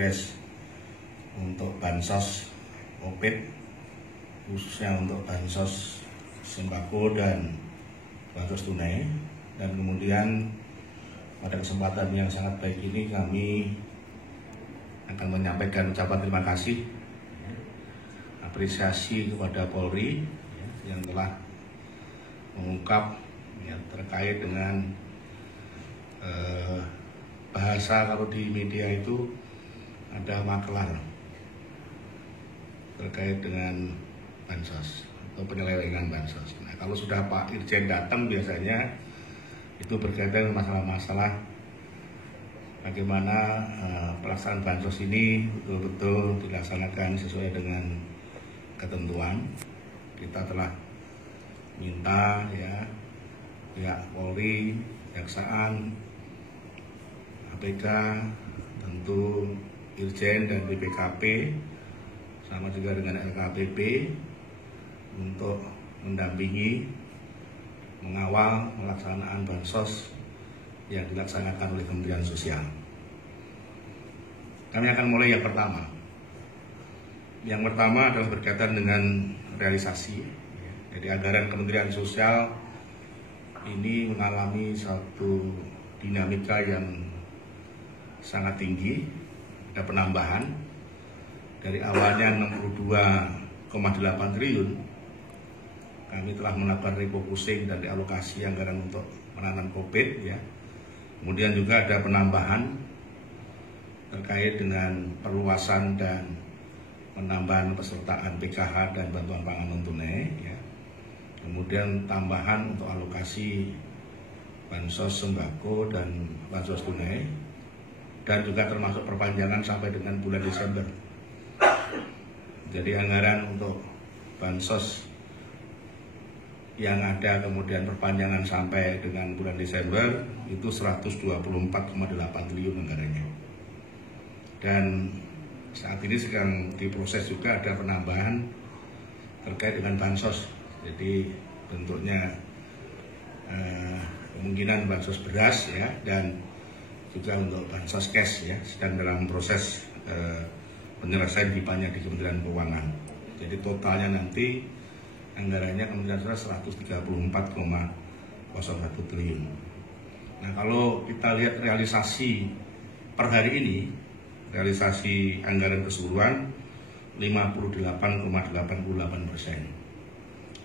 progres untuk bansos COVID, khususnya untuk bansos sembako dan bansos tunai. Dan kemudian pada kesempatan yang sangat baik ini kami akan menyampaikan ucapan terima kasih, apresiasi kepada Polri yang telah mengungkap terkait dengan bahasa kalau di media itu ada maklar terkait dengan bansos atau penyelewengan bansos. Nah, kalau sudah Pak Irjen datang biasanya itu berkaitan dengan masalah-masalah bagaimana pelaksanaan bansos ini betul-betul dilaksanakan sesuai dengan ketentuan. Kita telah minta pihak Polri, Kejaksaan, APK, tentu Irjen dan BPKP, sama juga dengan LKPP untuk mendampingi, mengawal pelaksanaan bansos yang dilaksanakan oleh Kementerian Sosial. Kami akan mulai yang pertama. Yang pertama adalah berkaitan dengan realisasi. Jadi anggaran Kementerian Sosial ini mengalami satu dinamika yang sangat tinggi. Ada penambahan dari awalnya 62,8 triliun. Kami telah melakukan refocusing dan realokasi anggaran untuk penanganan COVID Kemudian juga ada penambahan terkait dengan perluasan dan penambahan pesertaan PKH dan bantuan pangan non tunai Kemudian tambahan untuk alokasi bansos sembako dan bansos tunai, dan juga termasuk perpanjangan sampai dengan bulan Desember. Jadi anggaran untuk bansos yang ada kemudian perpanjangan sampai dengan bulan Desember itu 124,8 triliun anggarannya. Dan saat ini sedang diproses juga ada penambahan terkait dengan bansos. Jadi bentuknya kemungkinan bansos beras dan juga untuk bansos cash sedang dalam proses penyelesaian dipanya di Kementerian Keuangan. Jadi totalnya nanti anggarannya Kementerian Sosial 134,01 triliun. Nah, kalau kita lihat realisasi per hari ini, realisasi anggaran keseluruhan 58,88%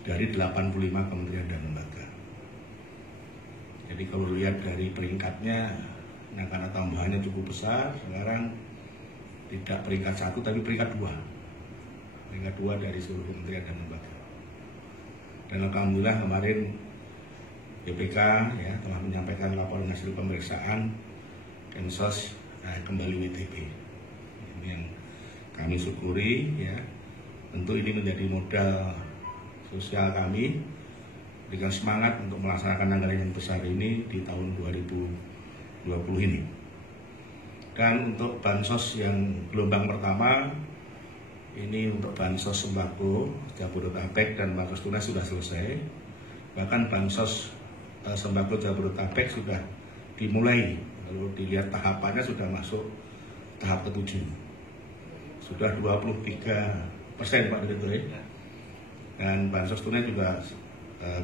dari 85 kementerian dan lembaga. Jadi kalau lihat dari peringkatnya, nah karena tambahannya cukup besar, sekarang tidak peringkat 1 tapi peringkat 2. Peringkat 2 dari seluruh kementerian dan lembaga. Dan alhamdulillah kemarin BPK telah menyampaikan laporan hasil pemeriksaan Kemensos kembali WTP. Ini yang kami syukuri Tentu ini menjadi modal sosial kami dengan semangat untuk melaksanakan anggaran yang besar ini di tahun 2020 ini. Dan untuk bansos yang gelombang pertama ini untuk bansos sembako Jabodetabek dan bansos tunai sudah selesai. Bahkan bansos sembako Jabodetabek sudah dimulai. Lalu dilihat tahapannya sudah masuk tahap ke-7. Sudah 23% Pak Direktur. Dan bansos tunai juga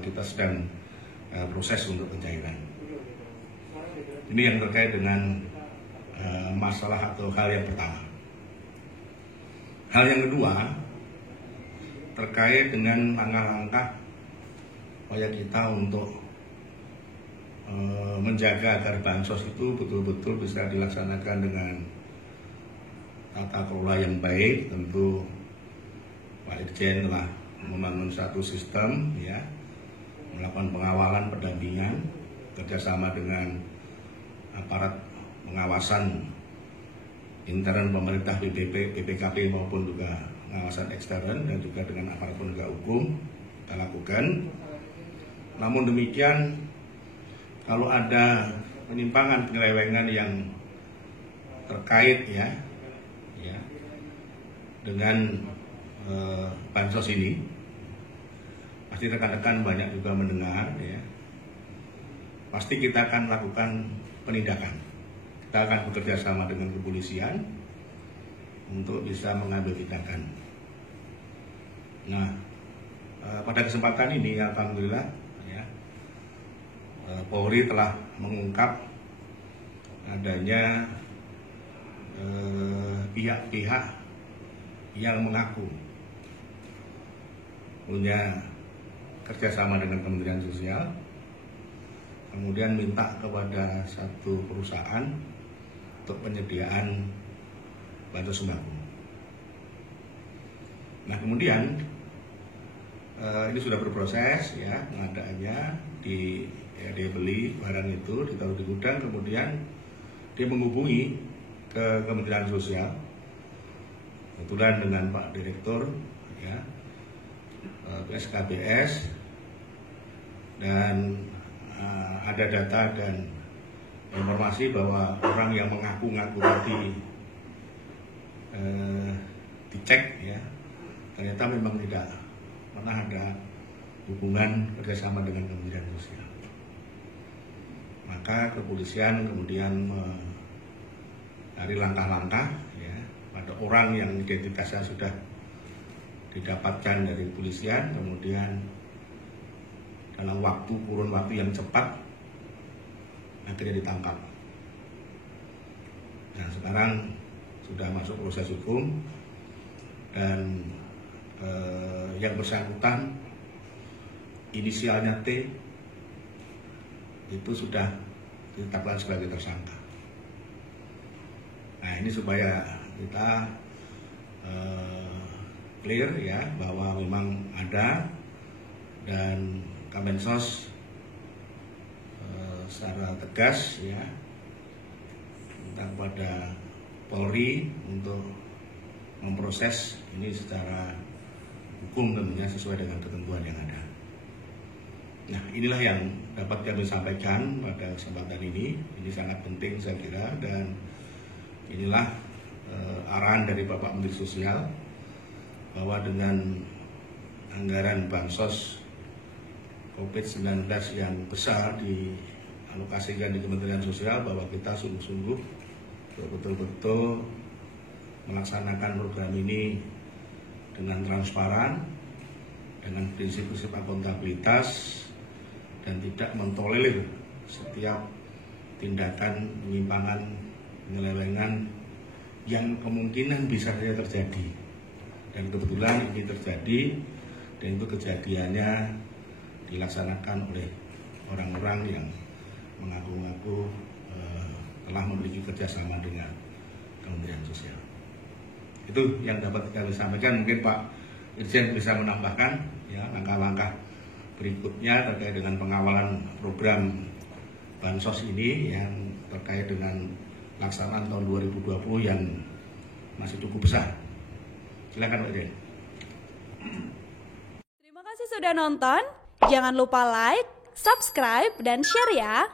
kita sedang proses untuk pencairan. Ini yang terkait dengan masalah atau hal yang pertama. Hal yang kedua terkait dengan langkah-langkah upaya kita untuk menjaga agar bansos itu betul-betul bisa dilaksanakan dengan tata kelola yang baik. Tentu Pak Irjen telah membangun satu sistem melakukan pengawalan, pendampingan, kerjasama dengan aparat pengawasan intern pemerintah BPKP maupun juga pengawasan ekstern, dan juga dengan aparat penegak hukum kita lakukan. Namun demikian, kalau ada penyimpangan, penyelewengan yang terkait dengan bansos ini, pasti rekan-rekan banyak juga mendengar pasti kita akan lakukan penindakan. Kita akan bekerja sama dengan kepolisian untuk bisa mengambil tindakan. Nah, pada kesempatan ini alhamdulillah ya, Polri telah mengungkap adanya pihak-pihak yang mengaku punya kerjasama dengan Kementerian Sosial, kemudian minta kepada satu perusahaan untuk penyediaan bantuan sembako. Nah, kemudian ini sudah berproses ya pengadaannya, dia beli barang itu, ditaruh di gudang, kemudian dia menghubungi ke Kementerian Sosial, kebetulan dengan Pak Direktur ya, SKBS, dan ada data dan informasi bahwa orang yang mengaku-ngaku tadi dicek ya, ternyata memang tidak pernah ada hubungan kerjasama dengan Kementerian Sosial. Maka kepolisian kemudian mencari langkah-langkah ya pada orang yang identitasnya sudah didapatkan dari kepolisian, kemudian dalam kurun waktu yang cepat akhirnya ditangkap. Nah, sekarang sudah masuk proses hukum dan yang bersangkutan inisialnya T itu sudah ditetapkan sebagai tersangka. Nah, ini supaya kita clear ya bahwa memang ada, dan Kemensos secara tegas ya minta kepada Polri untuk memproses ini secara hukum, tentunya sesuai dengan ketentuan yang ada. Nah, inilah yang dapat kami sampaikan pada kesempatan ini. Ini sangat penting saya kira, dan inilah arahan dari Bapak Menteri Sosial bahwa dengan anggaran bansos COVID-19 yang besar dialokasikan di Kementerian Sosial, bahwa kita sungguh-sungguh betul-betul melaksanakan program ini dengan transparan, dengan prinsip-prinsip akuntabilitas, dan tidak mentolerir setiap tindakan penyimpangan, penyelewengan yang kemungkinan bisa saja terjadi. Dan kebetulan ini terjadi, dan itu kejadiannya dilaksanakan oleh orang-orang yang mengaku-ngaku telah memiliki kerjasama dengan Kementerian Sosial. Itu yang dapat kami sampaikan. Mungkin Pak Irjen bisa menambahkan ya langkah-langkah berikutnya terkait dengan pengawalan program bansos ini yang terkait dengan pelaksanaan tahun 2020 yang masih cukup besar. Silakan Pak Irjen. Terima kasih sudah nonton. Jangan lupa like, subscribe, dan share ya.